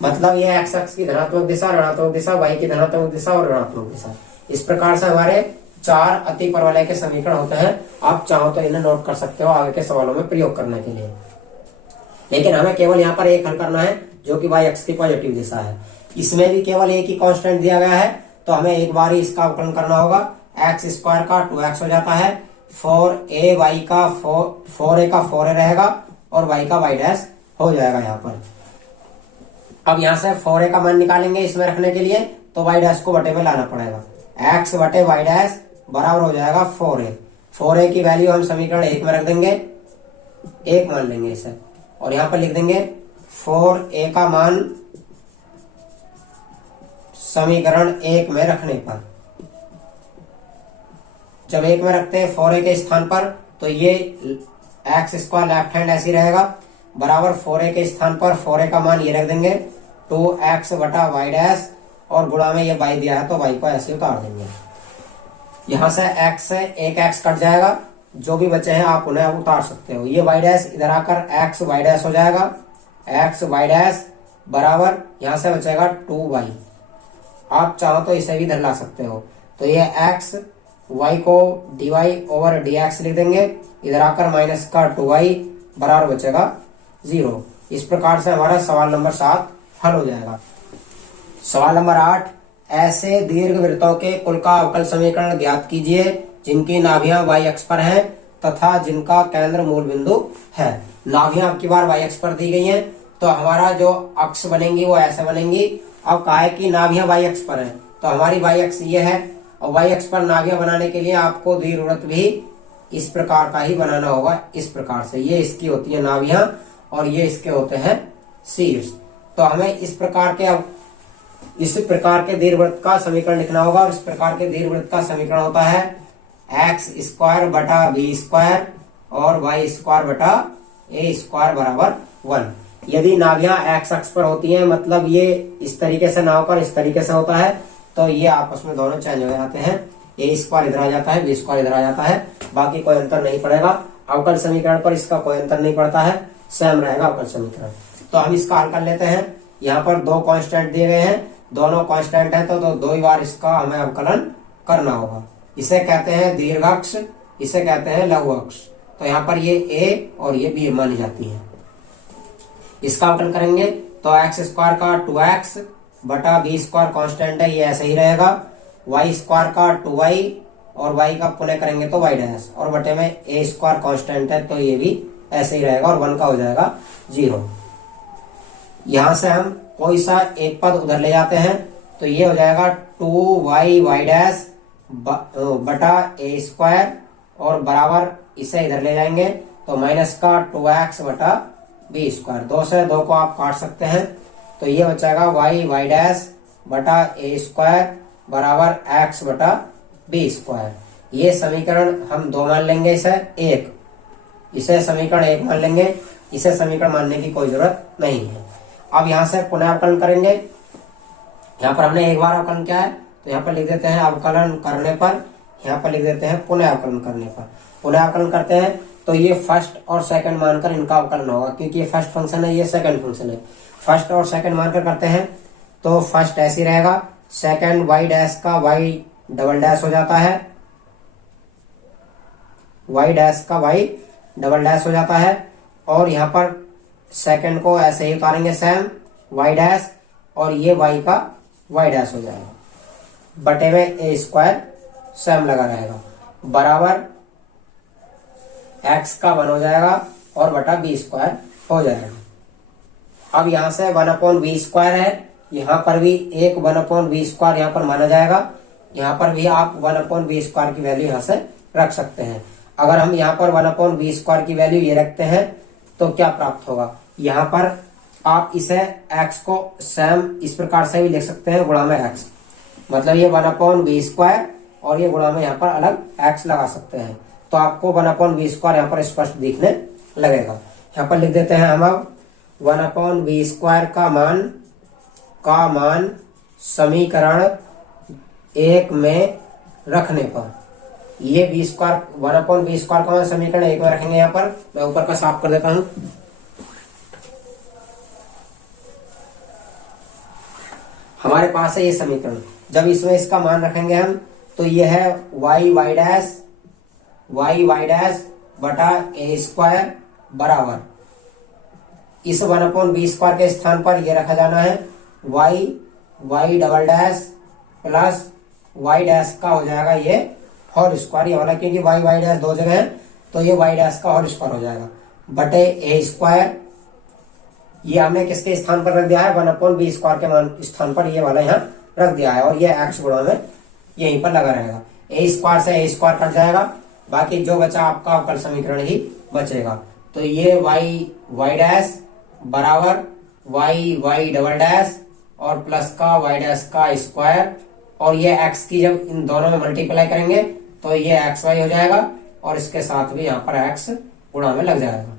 मतलब ये x अक्ष की धनात्मक दिशा, ऋणात्मक दिशा, y की धनात्मक दिशा और ऋणात्मक दिशा। इस प्रकार से हमारे 4 अति परवलय के समीकरण होते हैं। आप चाहो तो इन्हें नोट कर सकते हो आगे के सवालों में प्रयोग करने के लिए, लेकिन हमें केवल यहाँ पर एक हल करना है जो कि y अक्ष की पॉजिटिव दिशा है। इसमें भी केवल एक ही कांस्टेंट दिया गया है, तो हमें एक बार ही इसका अवकलन करना होगा। x स्क्वायर का 2x हो जाता है, 4a का 4a रहेगा और y का y डैश हो जाएगा यहाँ पर। अब यहाँ से 4a का मान निकालेंगे इसमें रखने के लिए, तो y डैश को बटे में लाना पड़ेगा। x बटे y डैश बराबर हो जाएगा 4a। 4a की वैल्यू हम समीकरण 1 में रख देंगे, 1 मान लेंगे इसे, और यहाँ पर लिख देंगे 4a का मान समीकरण 1 में रखने पर। जब 1 में रखते हैं 4a के स्थान पर, तो ये एक्स स्क्वायर लेफ्ट हैंड ऐसे रहेगा, बराबर 4a के स्थान पर 4a का मान ये रख देंगे 2x बटा y डैश, और गुणा में ये y दिया है तो y को ऐसे उतार देंगे। यहां से x से एक x कट जाएगा, जो भी बचे हैं आप उन्हें अब उतार सकते हो। ये y डैश इधर आकर x y डैश हो जाएगा, x y डैश बराबर यहां से बचेगा 2y। आप चाहो तो इसे भी इधर ला सकते हो, तो ये x y को dy ओवर dx लिख देंगे, इधर आकर माइनस का 2y बराबर बचेगा 0। इस प्रकार से हमारा सवाल नंबर 7 हल हो जाएगा। सवाल नंबर 8, ऐसे दीर्घवृत्तों के कुल का अवकल समीकरण ज्ञात कीजिए जिनकी नाभियां y अक्ष पर हैं तथा जिनका केंद्र मूल बिंदु है। नाभियां अब की बार y अक्ष पर दी गई हैं, तो हमारा जो अक्ष बनेंगी वो ऐसे बनेंगी। अब कहा है कि नाभियां y अक्ष पर हैं, तो हमारी y अक्ष ये है, और y अक्ष पर नाभियां बनाने के लिए आपको दीर्घवृत्त भी इस प्रकार का ही बनाना होगा। इस प्रकार से ये इसकी होती है नाभियां और ये इसके होते हैं शीर्ष। तो हमें इस प्रकार के दीर्घवृत्त का समीकरण लिखना होगा, और इस प्रकार के दीर्घवृत्त का समीकरण होता है एक्स स्क्वायर बटा बी स्क्वायर और वाई स्क्वायर बटा ए स्क्वायर बराबर 1। यदि नाभियां एक्स अक्ष पर होती हैं, मतलब ये इस तरीके से ना होकर इस तरीके से होता है, तो ये आपस में दोनों चेंज हो जाते हैं। ए स्क्वायर इधर आ जाता है, बी स्क्वायर इधर आ जाता है, बाकी कोई अंतर नहीं पड़ेगा। अवकल समीकरण पर इसका कोई अंतर नहीं पड़ता है, सेम रहेगा अवकल समीकरण। तो हम इसका हल कर लेते हैं। यहाँ पर 2 कांस्टेंट दिए गए हैं, दोनों कांस्टेंट है, तो 2 ही बार इसका हमें अवकलन करना होगा। इसे कहते हैं दीर्घ अक्ष, इसे कहते हैं लघु अक्ष। तो यहाँ पर ये a और ये b मानी जाती है। इसका अवकलन करेंगे तो एक्स स्क्वायर का 2x बटा बी स्क्वायर कॉन्स्टेंट है, ये ऐसे ही रहेगा। वाई स्क्वायर का 2y और y का पुनः करेंगे तो y डैश, और बटे में a स्क्वायर कॉन्स्टेंट है, तो ये भी ऐसे ही रहेगा, और 1 का हो जाएगा 0। यहां से हम कोई सा एक पद उधर ले जाते हैं, तो ये हो जाएगा 2y y डैश बटा a स्क्वायर, और बराबर इसे इधर ले जाएंगे तो माइनस का 2x बटा बी स्क्वायर। 2 से 2 को आप काट सकते हैं, तो ये बचेगा y डैश बटा a स्क्वायर बराबर x बटा बी स्क्वायर। ये समीकरण हम 2 मान लेंगे, इसे समीकरण 1 मान लेंगे, इसे समीकरण मानने की कोई जरूरत नहीं है। अब यहां से पुनः अवकलन करेंगे। यहाँ पर हमने एक बार अवकलन किया है, तो यहाँ पर लिख देते हैं अवकलन करने पर, यहाँ पर लिख देते हैं पुनः अवकलन करने पर। पुनः अवकलन करते हैं तो ये फर्स्ट और सेकंड मानकर इनका अवकलन होगा, क्योंकि ये फर्स्ट फंक्शन है, ये सेकंड फंक्शन है। फर्स्ट और सेकंड मानकर करते हैं, तो फर्स्ट ऐसे रहेगा, सेकंड y डैश का y डबल डैश हो जाता है, y डैश का y डबल डैश हो जाता है, और यहाँ पर सेकंड को ऐसे ही उतारेंगे सेम y डैश, और ये y का y डैश हो जाएगा, बटे में a स्क्वायर सेम लगा रहेगा, बराबर x का 1 हो जाएगा और बटा बी स्क्वायर हो जाएगा। अब यहां से 1/b स्क्वायर है, यहाँ पर भी एक 1/b स्क्वायर यहाँ पर माना जाएगा। यहाँ पर भी आप 1/b स्क्वायर की वैल्यू यहाँ से रख सकते हैं। अगर हम यहाँ पर 1/b स्क्वायर की वैल्यू ये रखते हैं तो क्या प्राप्त होगा, यहाँ पर आप इसे x को सेम इस प्रकार से भी लिख सकते हैं, गुणा में x, मतलब ये 1/b स्क्वायर और ये गुणा में यहाँ पर अलग x लगा सकते हैं, तो आपको 1/b स्क्वायर यहाँ पर स्पष्ट दिखने लगेगा। यहाँ पर लिख देते हैं हम अब 1/b स्क्वायर का मान समीकरण 1 में रखने पर। ये बी स्क्वायर 1/b² का समीकरण एक में रखेंगे। यहाँ पर मैं ऊपर का साफ कर देता हूं। हमारे पास है ये समीकरण। जब इसमें इसका मान रखेंगे हम तो ये है y डैश बटा a² बराबर इस 1/b² के स्थान पर ये रखा जाना है y double dash plus y dash का हो जाएगा ये होल स्क्वायर, ये वाला क्योंकि y डैश दो जगह है तो ये y डैश का होल स्क्वायर हो जाएगा बटे a²। ये हमने किसके स्थान पर रख दिया है 1/b² के मान स्थान पर ये वाला यहाँ रख दिया है और ये x गुणा में यहीं पर लगा रहेगा। a² से a² कट जाएगा, बाकी जो बचा आपका अवकल समीकरण ही बचेगा। तो ये y डैश बराबर y डबल डैश और प्लस का y डैश का स्क्वायर और ये x की जब इन दोनों में मल्टीप्लाई करेंगे तो ये xy हो जाएगा और इसके साथ भी यहाँ पर x गुणा में लग जाएगा।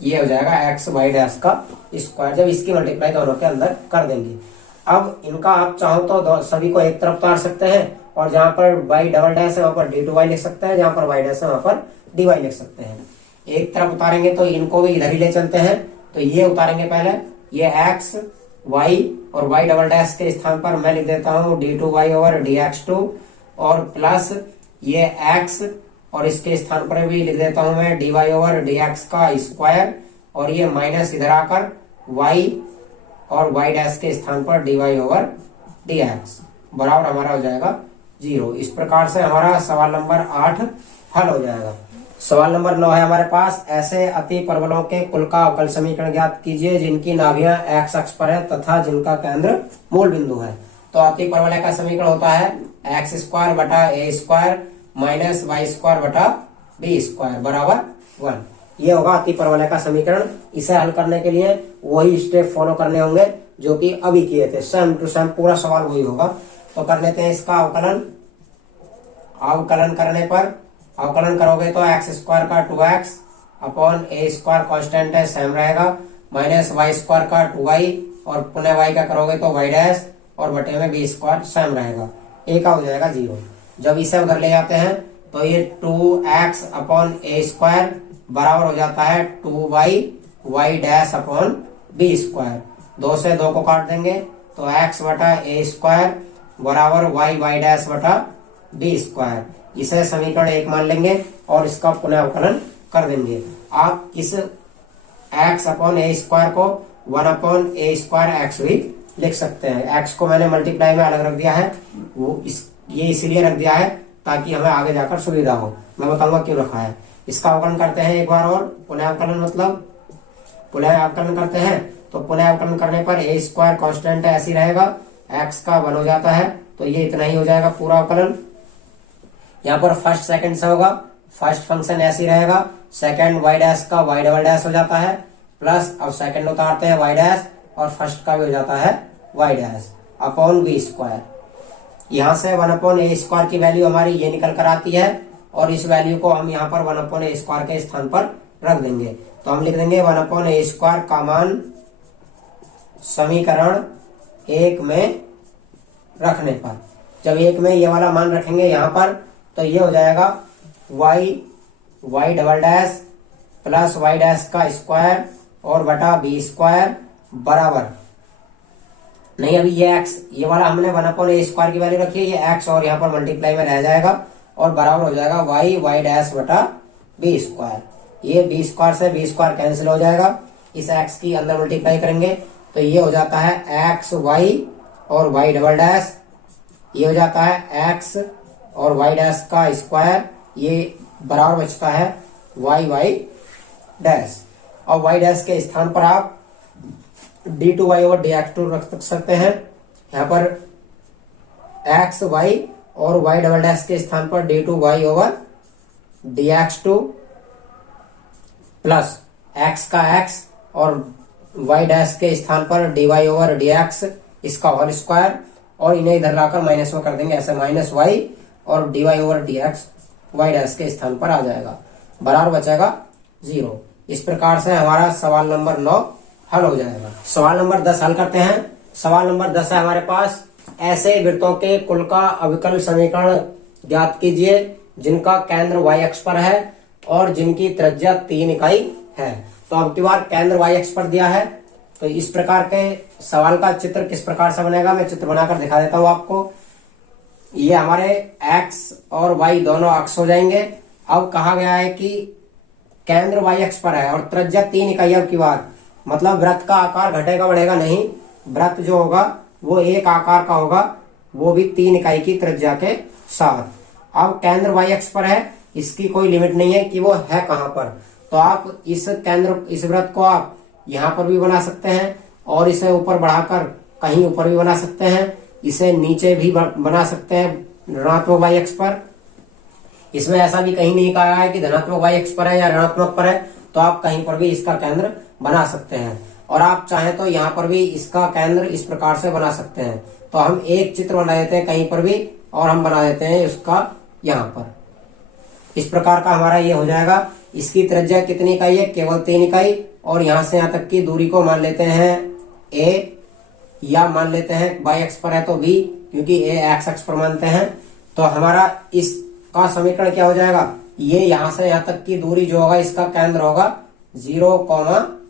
ये हो जाएगा xy डैश का स्क्वायर जब इसकी मल्टीप्लाई दोनों के अंदर कर देंगे। अब इनका आप चाहो तो सभी को एक तरफ उतार सकते हैं और जहां पर y डबल डैश है वहां पर d2y लिख सकते हैं, जहां पर y डैश है वहां पर dy लिख सकते हैं। एक तरफ उतारेंगे तो इनको भी इधर ही ले चलते हैं। तो ये उतारेंगे पहले, ये x y और y डबल डैश के स्थान पर मैं लिख देता हूँ d2y ओवर dx2 और प्लस ये x और इसके स्थान पर भी लिख देता हूं मैं dy ओवर dx का स्क्वायर और ये माइनस इधर आकर y और y डैश के स्थान पर dy ओवर dx बराबर हमारा हो जाएगा 0। इस प्रकार से हमारा सवाल नंबर 8 हल हो जाएगा। सवाल नंबर 9 है हमारे पास, ऐसे अति परवलों के कुल का अवकल समीकरण ज्ञात कीजिए जिनकी नाभियां x अक्ष पर है तथा जिनका केंद्र मूल बिंदु है। तो अति परवलय का समीकरण होता है x² बटा a² माइनस y² बटा b² बराबर 1। ये होगा अति परवलय का समीकरण। इसे हल करने के लिए वही स्टेप फॉलो करने होंगे जो कि अभी किए थे, सेम टू सेम पूरा सवाल वही होगा। तो कर लेते हैं इसका अवकलन। अवकलन करने पर अवकलन करोगे तो x² का 2x अपॉन a² कांस्टेंट है सेम रहेगा माइनस y² का 2y और पुनः y का करोगे तो y डैश और बटे में b² सेम रहेगा, a का हो जाएगा 0। जब इसे उधर ले जाते हैं तो ये 2x अपॉन a² बराबर हो जाता है 2y y dash upon b²। 2 से 2 को काट देंगे तो x बटा a² बराबर y डैश बटा b²। इसे समीकरण 1 मान लेंगे और इसका पुनः अवकलन कर देंगे। आप इस x अपॉन a² को 1/a² x भी लिख सकते हैं। x को मैंने मल्टीप्लाई में अलग रख दिया है, ये इसलिए रख दिया है ताकि हमें आगे जाकर सुविधा हो। मैं बताऊंगा क्यों रखा है। इसका अवकलन करते हैं एक बार और, पुनः अवकलन मतलब पुनः अवकलन करते हैं तो पुनः अवकलन करने पर a² कांस्टेंट है ऐसी रहेगा, x का 1 हो जाता है तो ये इतना ही हो जाएगा पूरा अवकलन। यहाँ पर फर्स्ट सेकंड से होगा, फर्स्ट फंक्शन ऐसी रहेगा, सेकंड y डैश का y डबल डैश हो जाता है प्लस अब सेकंड उतारते हैं y डैश और फर्स्ट का भी हो जाता है y डैश अपॉन b²। यहाँ से 1/a² की वैल्यू हमारी ये निकल कर आती है और इस वैल्यू को हम यहाँ पर 1/a² के स्थान पर रख देंगे। तो हम लिख देंगे 1/a² का मान समीकरण 1 में रखने पर, जब 1 में ये वाला मान रखेंगे यहाँ पर तो ये हो जाएगा y double dash plus y dash का स्क्वायर और बटा b² बराबर नहीं, अभी ये x ये वाला हमने 1/a² की वैल्यू रखी है, ये x और यहाँ पर मल्टीप्लाई में रह जाएगा और बराबर हो जाएगा y डैश बटा b²। ये b² से b² कैंसिल हो जाएगा, इस x की अंदर मल्टीप्लाई करेंगे तो ये हो जाता है x y और y डबल डैश, ये हो जाता है x और y डैश का स्क्वायर, ये बराबर बचता है y डैश और y डैश के स्थान पर आप d2y ओवर dx2 रख सकते हैं। यहाँ पर x y और y डबल डैश के स्थान पर d2y over dx2 plus x का x और y डैश के स्थान पर dy ओवर dx इसका होल स्क्वायर और इन्हें इधर लाकर माइनस में कर देंगे ऐसे माइनस y और dy over dx y dash के स्थान पर आ जाएगा, बराबर बचेगा 0। इस प्रकार से हमारा सवाल नंबर 9 हल हो जाएगा। सवाल नंबर 10 हल करते हैं। सवाल नंबर 10 है हमारे पास, ऐसे वृत्तों के कुल का अविकल समीकरण ज्ञात कीजिए जिनका केंद्र y अक्ष पर है और जिनकी त्रिज्या 3 इकाई है। तो अब की बार केंद्र y अक्ष पर दिया है, तो इस प्रकार के सवाल का चित्र किस प्रकार से बनेगा, मैं चित्र बनाकर दिखा देता हूं आपको। ये हमारे x और y दोनों अक्ष हो जाएंगे। अब कहा गया है कि केंद्र y अक्ष पर है और त्रिज्या 3 इकाई। अब की बात मतलब वृत्त का आकार घटेगा बढ़ेगा नहीं, वृत्त जो होगा वो एक आकार का होगा, वो भी 3 इकाई की त्रिज्या के साथ। अब केंद्र y अक्ष पर है, इसकी कोई लिमिट नहीं है कि वो है कहां पर। तो आप इस वृत्त को आप यहां पर भी बना सकते हैं और इसे ऊपर बढ़ाकर कहीं ऊपर भी बना सकते हैं, इसे नीचे भी बना सकते हैं ऋणात्मक y अक्ष पर। इसमें ऐसा भी कहीं नहीं कहा है कि धनात्मक y अक्ष पर है या ऋणात्मक पर है, तो आप कहीं पर भी इसका केंद्र बना सकते हैं। और आप चाहें तो यहाँ पर भी इसका केंद्र इस प्रकार से बना सकते हैं। तो हम एक चित्र बना देते हैं कहीं पर भी और हम बना देते हैं इसका यहाँ पर। इस प्रकार का हमारा ये हो जाएगा। इसकी त्रिज्या कितनी इकाई है, केवल 3 इकाई। और यहाँ से यहाँ तक की दूरी को मान लेते हैं a, या मान लेते हैं y अक्ष पर है तो b, क्योंकि a x अक्ष पर मानते हैं। तो हमारा इसका समीकरण क्या हो जाएगा, ये यहाँ से यहाँ तक की दूरी जो होगा इसका केंद्र होगा 0,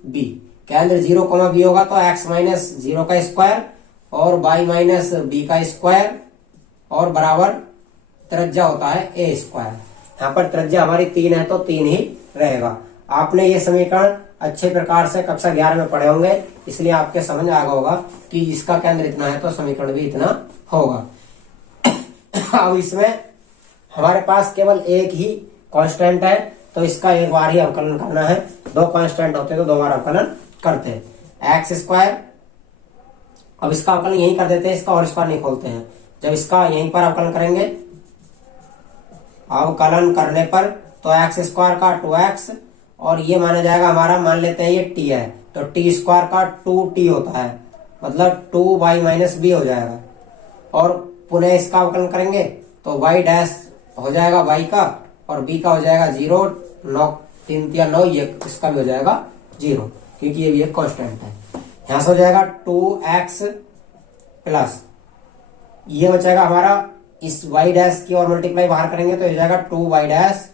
b। केंद्र 0, b होगा तो x माइनस 0 का स्क्वायर और y माइनस b का स्क्वायर और बराबर त्रिज्या होता है a स्क्वायर। यहाँ पर त्रिज्या हमारी 3 है तो 3 ही रहेगा। आपने ये समीकरण अच्छे प्रकार से कक्षा 11 में पढ़े होंगे, इसलिए आपके समझ आ गया होगा कि इसका केंद्र इतना है तो समीकरण भी इतना होगा। अब इसमें हमारे पास केवल एक ही कांस्टेंट है, तो इसका एक बार ही अवकलन करना है। 2 कांस्टेंट होते तो 2 बार अवकलन करते हैं। एक्स स्क्वायर, अब इसका अवकलन यहीं कर देते हैं, इसका और स्क्वायर नहीं खोलते हैं। जब इसका यहीं पर अवकलन करेंगे, अवकलन करने पर तो एक्स स्क्वायर का 2x और ये माना जाएगा हमारा, मान लेते हैं ये t है तो t स्क्वायर का 2t होता है, मतलब 2y माइनस b हो जाएगा। और पुनः इसका अवकलन करेंगे तो y डैश हो जाएगा y का और b का हो जाएगा 0, 9 3 या 9, ये इसका भी हो जाएगा 0, क्योंकि ये भी एक कांस्टेंट है। यहां से हो जाएगा 2x प्लस ये हो जाएगा हमारा, इस y डैश की और मल्टीप्लाई बाहर करेंगे तो हो जाएगा 2y डैश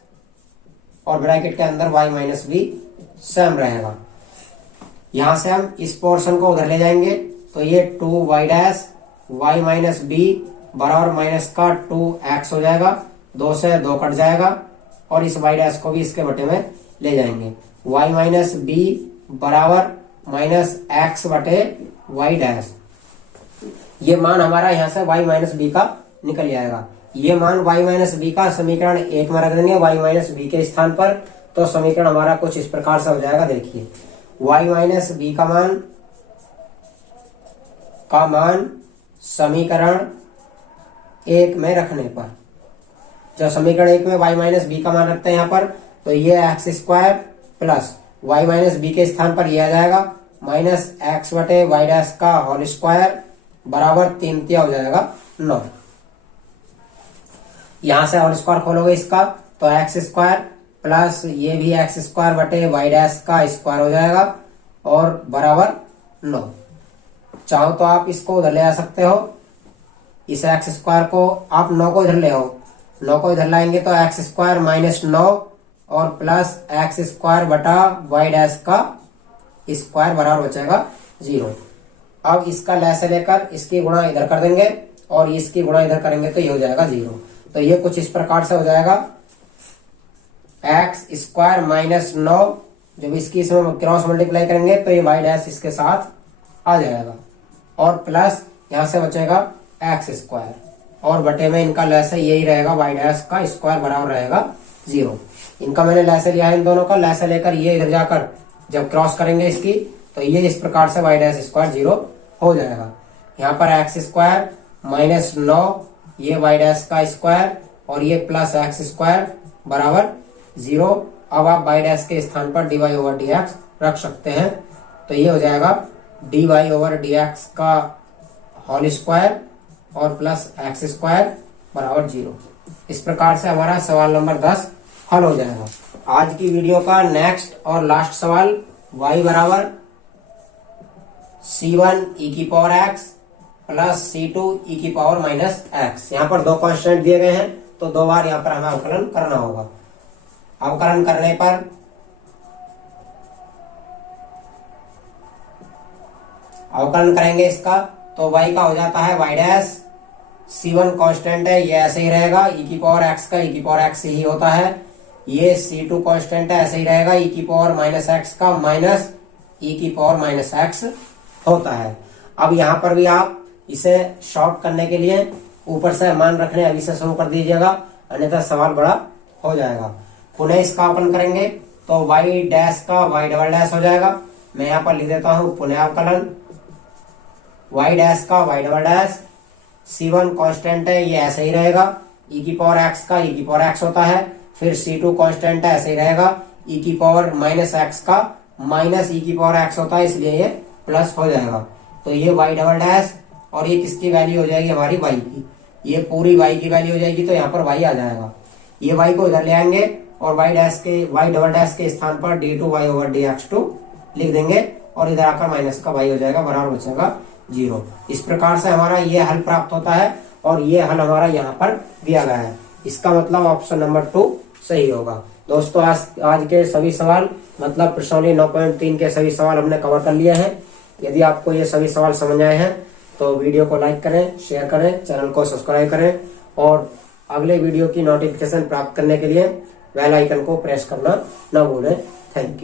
और ब्रैकेट के अंदर y माइनस b सेम रहेगा। यहां से हम इस पोर्शन को उधर ले जाएंगे तो ये 2y dash y minus b बराबर माइनस का 2x हो जाएगा, 2 से 2 कट जाएगा और इस y डैश को भी इसके बटे में ले जाएंगे। y माइनस b बराबर माइनस x बटे y डैश। ये मान हमारा यहाँ से y माइनस b का निकल जाएगा। ये मान y माइनस b का समीकरण 1 में रख देंगे y माइनस b के स्थान पर, तो समीकरण हमारा कुछ इस प्रकार से हो जाएगा। देखिए y माइनस b का मान समीकरण 1 में रखने पर, जब समीकरण 1 में y माइनस b का मान रखते हैं यहाँ पर, तो ये x square plus y minus b के स्थान पर यह आ जाएगा माइनस एक्स बटे वाई डैश का होल स्क्वायर बराबर 3 हो जाएगा 9। यहां से होल स्क्वायर खोलोगे इसका तो एक्स स्क्वायर प्लस ये भी एक्स स्क्वायर बटे वाई डैश का स्क्वायर हो जाएगा और बराबर 9। चाहो तो आप इसको उधर ले आ सकते हो, इस एक्स स्क्वायर को आप 9 को इधर ले आओ, 9 को इधर लाएंगे तो एक्स स्क्वायर माइनस 9 और प्लस एक्स स्क्वायर बटा वाई डैश का स्क्वायर बराबर बचेगा 0। अब इसका लैसे लेकर इसकी गुणा इधर कर देंगे और इसकी गुणा इधर करेंगे तो ये हो जाएगा 0। तो ये कुछ इस प्रकार से हो जाएगा एक्स स्क्वायर माइनस 9, जब इसकी इसमें क्रॉस मल्टीप्लाई करेंगे तो ये वाई डैश इसके साथ आ जाएगा और प्लस यहां से बचेगा एक्स स्क्वायर और बटे में इनका लैसे यही रहेगा, वाई डैश का स्क्वायर बराबर रहेगा 0। इनका मैंने लैसे लिया है, इन दोनों का लैसे लेकर ये इधर जाकर जब क्रॉस करेंगे इसकी तो ये इस प्रकार से वाई डैश स्क्वायर 0 हो जाएगा। यहाँ पर एक्स स्क्वायर माइनस 9, ये वाई डैश का स्क्वायर और ये प्लस एक्स स्क्वायर बराबर 0। अब आप वाई डैश के स्थान पर dy ओवर dx रख सकते हैं, तो ये हो जाएगा dy ओवर dx का होल स्क्वायर और प्लस एक्स स्क्वायर बराबर 0। इस प्रकार से हमारा सवाल नंबर 10 हल हो जाएगा। आज की वीडियो का नेक्स्ट और लास्ट सवाल, y बराबर c1 e की power x plus c2 e की पावर माइनस x। यहाँ पर 2 कांस्टेंट दिए गए हैं तो 2 बार यहाँ पर हमें अवकलन करना होगा। अवकलन करने पर अवकलन करेंगे इसका तो y का हो जाता है y डैश, c1 कांस्टेंट है ये ऐसे ही रहेगा, e की पावर x का e की पावर x ही होता है। ये c2 कांस्टेंट है ऐसे ही रहेगा, e की पावर माइनस x का माइनस e की पावर माइनस x होता है। अब यहाँ पर भी आप इसे शॉर्ट करने के लिए ऊपर से मान रखने अभी से शुरू कर दीजिएगा, अन्यथा सवाल बड़ा हो जाएगा। पुनः इसका अवकलन करेंगे तो y डैश का y डबल डैश हो जाएगा। मैं यहाँ पर लिख देता हूँ पुनः अवकलन y डैश का y double dash, c1 constant है ये ऐसे ही रहेगा, e की पावर x का e की पावर x होता है। फिर c2 कांस्टेंट है ऐसे ही रहेगा, e की पावर माइनस x का माइनस e की पावर x होता है, इसलिए ये प्लस हो जाएगा। तो ये y डबल डैश और ये किसकी वैल्यू हो जाएगी हमारी y की, ये पूरी y की वैल्यू हो जाएगी, तो यहाँ पर y आ जाएगा। ये y को इधर ले आएंगे और y डबल डैश के स्थान पर d2y ओवर dx2 लिख देंगे और इधर आकर माइनस का y हो जाएगा, बराबर बचेगा 0। इस प्रकार से हमारा ये हल प्राप्त होता है और ये हल हमारा यहाँ पर दिया गया है। इसका मतलब ऑप्शन नंबर 2 सही होगा। दोस्तों आज के सभी सवाल मतलब प्रश्नावली 9.3 के सभी सवाल हमने कवर कर लिए हैं। यदि आपको ये सभी सवाल समझ आए हैं तो वीडियो को लाइक करें, शेयर करें, चैनल को सब्सक्राइब करें और अगले वीडियो की नोटिफिकेशन प्राप्त करने के लिए बेल आइकन को प्रेस करना न भूलें। Thank you.